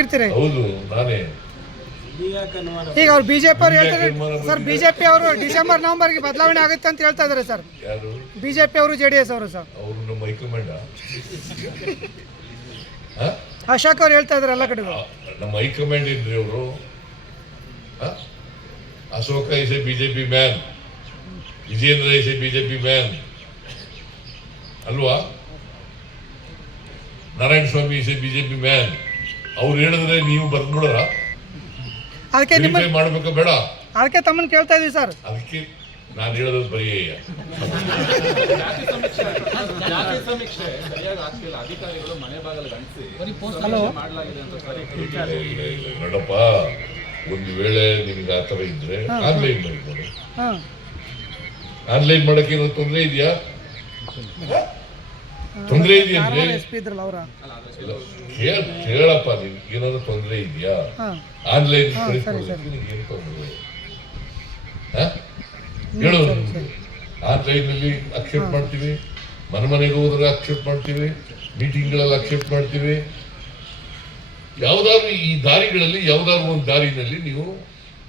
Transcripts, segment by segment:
ಆಗಿರ್ತೀರಿ. ಹೌದು, ನಾನೇ. ಈಗ ಅವ್ರು ಬಿಜೆಪಿ ಅವ್ರು ಹೇಳ್ತಾರೆ ಸರ್, ಬಿಜೆಪಿ ಅವರು ಡಿಸೆಂಬರ್ ನವೆಂಬರ್ಗೆ ಬದಲಾವಣೆ ಆಗುತ್ತೆ ಅಂತ ಹೇಳ್ತಾ ಇದಾರೆ ಸರ್. ಯಾರು? ಬಿಜೆಪಿ ಅವರು ಜೆಡಿಎಸ್ ಅವರು ಸರ್. ಅವರು ನಮ್ಮ ಹೈಕಮಾಂಡ್. ಅಶೋಕ್ ಅವ್ರು ಹೇಳ್ತಾ ಇದಾರೆ ಎಲ್ಲ ಕಡೆಗೂ. ನಮ್ಮ ಹೈಕಮಾಂಡ್ ಇದ್ರಿ ಅವರು. Ashoka is a BJP man, Vijayendra is a BJP man ಅಲ್ವಾ? Narayana Swamy is a BJP man. ಅವ್ರು ಹೇಳಿದ್ರೆ ನೀವು ಬರ್ದ್ಬಿಡೋರ? ಅದಕ್ಕೆ ನಿಮ್ಮ ಮಾಡ್ಬೇಕಾ ಬೇಡ? ಅದಕ್ಕೆ ತಮ್ಮನ್ನ ಕೇಳ್ತಾ ಇದೀವಿ ಸರ್. ಅದಕ್ಕೆ ನಾನು ಹೇಳೋದು ಬರೀ ನೋಡಪ್ಪ, ಒಂದು ವೇಳೆ ನಿಮ್ಗೆ ಆ ಥರ ಇದ್ರೆ ಆನ್ಲೈನ್ ಮಾಡ್ಬೋದು. ಆನ್ಲೈನ್ ಮಾಡಕ್ಕೆ ಏನೋ ತೊಂದರೆ ಇದೆಯಾ? ತೊಂದರೆ ಇದೆಯಂದ್ರೆ ಕೇಳಪ್ಪ, ನಿಮ್ಗೆ ಏನಾದ್ರು ತೊಂದರೆ ಇದೆಯಾ? ಆನ್ಲೈನ್ ಏನು ತೊಂದರೆ ಹೇಳು. ಆನ್ಲೈನ್ ನಲ್ಲಿ ಅಕ್ಸೆಪ್ಟ್ ಮಾಡ್ತೀವಿ, ಮನೆಗೆ ಹೋದ್ರೆ ಅಕ್ಸೆಪ್ಟ್ ಮಾಡ್ತೀವಿ, ಮೀಟಿಂಗ್ಗಳಲ್ಲಿ ಅಕ್ಸೆಪ್ಟ್ ಮಾಡ್ತೀವಿ. ಯಾವ್ದಾದ್ರು ಈ ದಾರಿಗಳಲ್ಲಿ ಯಾವ್ದಾದ್ರು ಒಂದು ದಾರಿನಲ್ಲಿ ನೀವು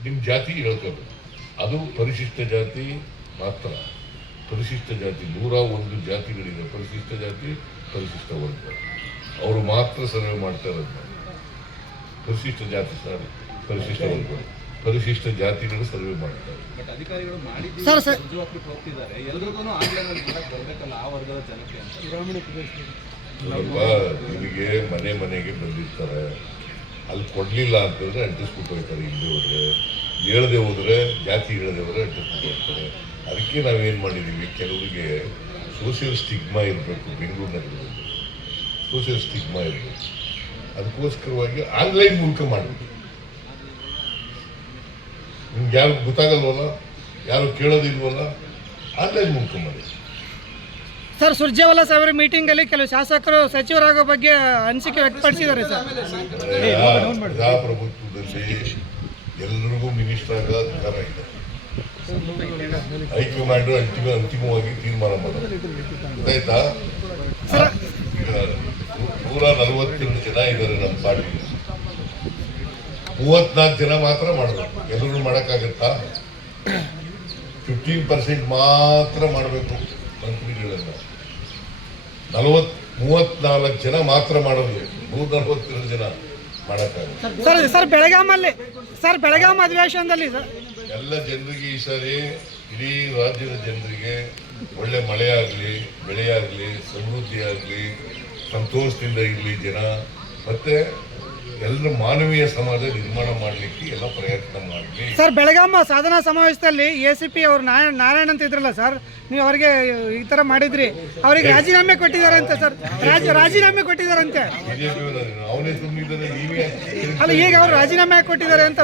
ನಿಮ್ಮ ಜಾತಿ ಹೇಳ್ಕೋಬೇಕು. ಅದು ಪರಿಶಿಷ್ಟ ಜಾತಿ ಮಾತ್ರ. ಪರಿಶಿಷ್ಟ ಜಾತಿ 101 ಜಾತಿಗಳಿದೆ. ಪರಿಶಿಷ್ಟ ಜಾತಿ, ಪರಿಶಿಷ್ಟ ವರ್ಗ, ಅವರು ಮಾತ್ರ ಸರ್ವೆ ಮಾಡ್ತಾ ಇರೋದು. ಪರಿಶಿಷ್ಟ ಜಾತಿ ಸಾರಿ, ಪರಿಶಿಷ್ಟ ವರ್ಗ, ಪರಿಶಿಷ್ಟ ಜಾತಿಗಳು ಸರ್ವೆ ಮಾಡ್ತಾರೆ. ನಿಮಗೆ ಮನೆಗೆ ಬಂದಿರ್ತಾರೆ, ಅಲ್ಲಿ ಕೊಡ್ಲಿಲ್ಲ ಅಂತಂದ್ರೆ ಅಂಟಿಸ್ಬಿಟ್ಟು ಹೋಗ್ತಾರೆ. ಇಲ್ಲಿ ಹೋದ್ರೆ ಹೇಳದೆ ಹೋದ್ರೆ, ಜಾತಿ ಹೇಳದೆ ಹೋದ್ರೆ ಅಂಟಿಸ್ಬಿಟ್ಟು ಹೋಗ್ತಾರೆ. ಅದಕ್ಕೆ ನಾವೇನು ಮಾಡಿದ್ದೀವಿ, ಕೆಲವರಿಗೆ ಸೋಷಿಯಲ್ ಸ್ಟಿಗ್ಮಾ ಇರಬೇಕು. ಬೆಂಗಳೂರು ನಗರದಲ್ಲಿ ಸೋಷಿಯಲ್ ಸ್ಟಿಗ್ಮಾ ಇರಬೇಕು. ಅದಕ್ಕೋಸ್ಕರವಾಗಿ ಆನ್ಲೈನ್ ಮೂಲಕ ಮಾಡಬೇಕು. ನಿಮ್ಗೆ ಯಾರು ಗೊತ್ತಾಗಲ್ವಲ್ಲ, ಯಾರು ಕೇಳೋದಿಲ್ವಲ್ಲ, ಆನ್ಲೈನ್ ಮೂಲಕ ಮಾಡಿ. ಸರ್, ಸುರ್ಜೇವಾಲಾ ಸಾಹೇಬರ ಮೀಟಿಂಗ್ ಅಲ್ಲಿ ಕೆಲವು ಶಾಸಕರು ಸಚಿವರಾಗೋ ಬಗ್ಗೆ ಅನಿಸಿಕೆ ವ್ಯಕ್ತಪಡಿಸಿದ್ದಾರೆ ಸರ್. ಪ್ರಜಾಪ್ರಭುತ್ವದಲ್ಲಿ ಎಲ್ಲರಿಗೂ ಮಿನಿಸ್ಟರ್ ಆಗೋ ಅಧಿಕಾರ ಇದೆ. ಹೈಕಮಾಂಡ್ ಅಂತಿಮವಾಗಿ ತೀರ್ಮಾನ ಮಾಡೋದು. ಗೊತ್ತಾಯ್ತಾ? 142 ಜನ ಇದ್ದಾರೆ ನಮ್ಮ ಪಾರ್ಟಿ. 34 ಜನ ಮಾತ್ರ ಮಾಡಬೇಕು. ಎಲ್ಲರೂ ಮಾಡೋಕ್ಕಾಗತ್ತಾ? 15% ಮಾತ್ರ ಮಾಡಬೇಕು ಮಂತ್ರಿಗಳೆಲ್ಲ. 34 ಜನ ಮಾತ್ರ ಮಾಡೋದು. 142 ಜನ ಮಾಡೋಕ್ಕಾಗಲ್ಲ ಸರ್. ಬೆಳಗಾಂ ಅಧಿವೇಶನದಲ್ಲಿ ಎಲ್ಲ ಜನರಿಗೆ ಈ ಸಾರಿ ಇಡೀ ರಾಜ್ಯದ ಜನರಿಗೆ ಒಳ್ಳೆ ಮಳೆ ಆಗಲಿ, ಬೆಳೆ ಆಗಲಿ, ಸಮೃದ್ಧಿ ಆಗಲಿ, ಸಂತೋಷದಿಂದ ಇರಲಿ ಜನ. ಮತ್ತೆ ಎಲ್ಲರ ಮಾನವೀಯ ಸಮಾಜ ನಿರ್ಮಾಣ ಮಾಡಲಿಕ್ಕೆ ಎಲ್ಲ ಪ್ರಯತ್ನ ಮಾಡಲಿ. ಸರ್, ಬೆಳಗಾಂ ಸಾಧನಾ ಸಮಾವೇಶದಲ್ಲಿ ACP ಅವರು ನಾರಾಯಣ್ ಅಂತ ಇದ್ರಲ್ಲ ಸರ್, ನೀವು ಅವರಿಗೆ ಈ ತರ ಮಾಡಿದ್ರಿ, ಅವರಿಗೆ ರಾಜೀನಾಮೆ ಕೊಟ್ಟಿದ್ದಾರೆ ಅಂತ ಸರ್. ರಾಜೀನಾಮೆ ಕೊಟ್ಟಿದ್ದಾರಂತೆ. ಅವನೇ ಸುಮ್ಮನಿದ್ದಾನೆ. ಅಲ್ಲ, ಈಗ ಅವರು ರಾಜೀನಾಮೆ ಕೊಟ್ಟಿದ್ದಾರೆ ಅಂತ.